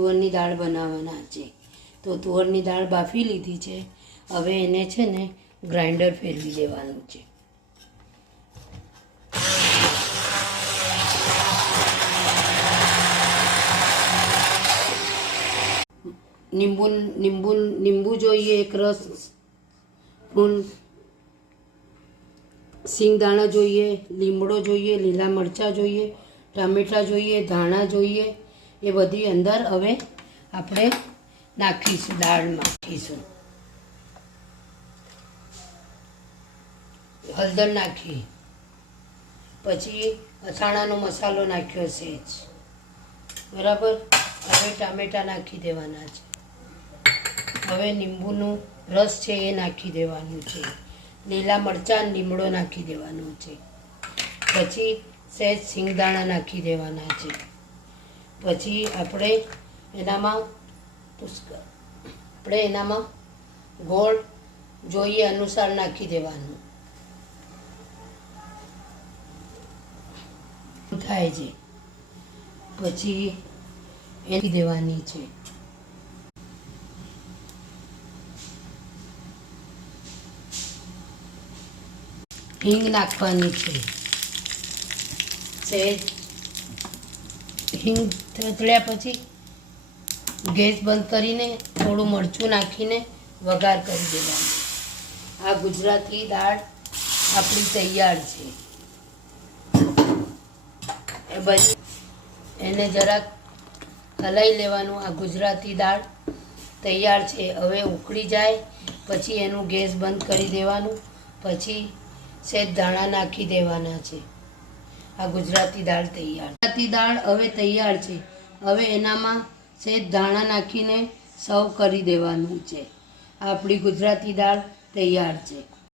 તુવરની દાળ બનાવવાના છે. તો તુવરની દાળ બાફી લીધી છે. હવે એને છે ને ગ્રાઇન્ડર ફેરવી દેવાનું છે. લીંબુ જોઈએ, એક રસ સ્પૂન સિંગદાણા જોઈએ, લીમડો જોઈએ, લીલા મરચાં જોઈએ, ટામેટાં જોઈએ, ધાણા જોઈએ. એ બધી અંદર હવે આપણે નાખીશું, દાળમાં નાખીશું. હળદર નાખી, પછી અથાણાનો મસાલો નાખ્યો સહેજ, બરાબર. હવે ટામેટાં નાખી દેવાના છે. હવે લીંબુનું રસ છે એ નાખી દેવાનું છે. લીલા મરચાં લીમડો નાખી દેવાનો છે. પછી સહેજ સિંગદાણા નાખી દેવાના છે. પછી આપણે એનામાં ગોળ જોઈએ અનુસાર નાખી દેવાનું થાય છે. પછી એની દેવાની છે. હિંગ નાખવાની છે. સહેજ હિંગ તળ્યા પછી ગેસ બંધ કરીને થોડું મરચું નાખીને વઘાર કરી દેવાનું. આ ગુજરાતી દાળ આપણી તૈયાર છે. એ બધી એને જરાક હલાવી લેવાનું. આ ગુજરાતી દાળ તૈયાર છે. હવે ઉકળી જાય પછી એનું ગેસ બંધ કરી દેવાનું. પછી સહેજ ધાણા નાખી દેવાના છે. આ ગુજરાતી દાળ તૈયાર. ગુજરાતી દાળ હવે તૈયાર છે. હવે એનામાં સહેજ ધાણા નાખીને સર્વ કરી દેવાનું છે. આપણી ગુજરાતી દાળ તૈયાર છે.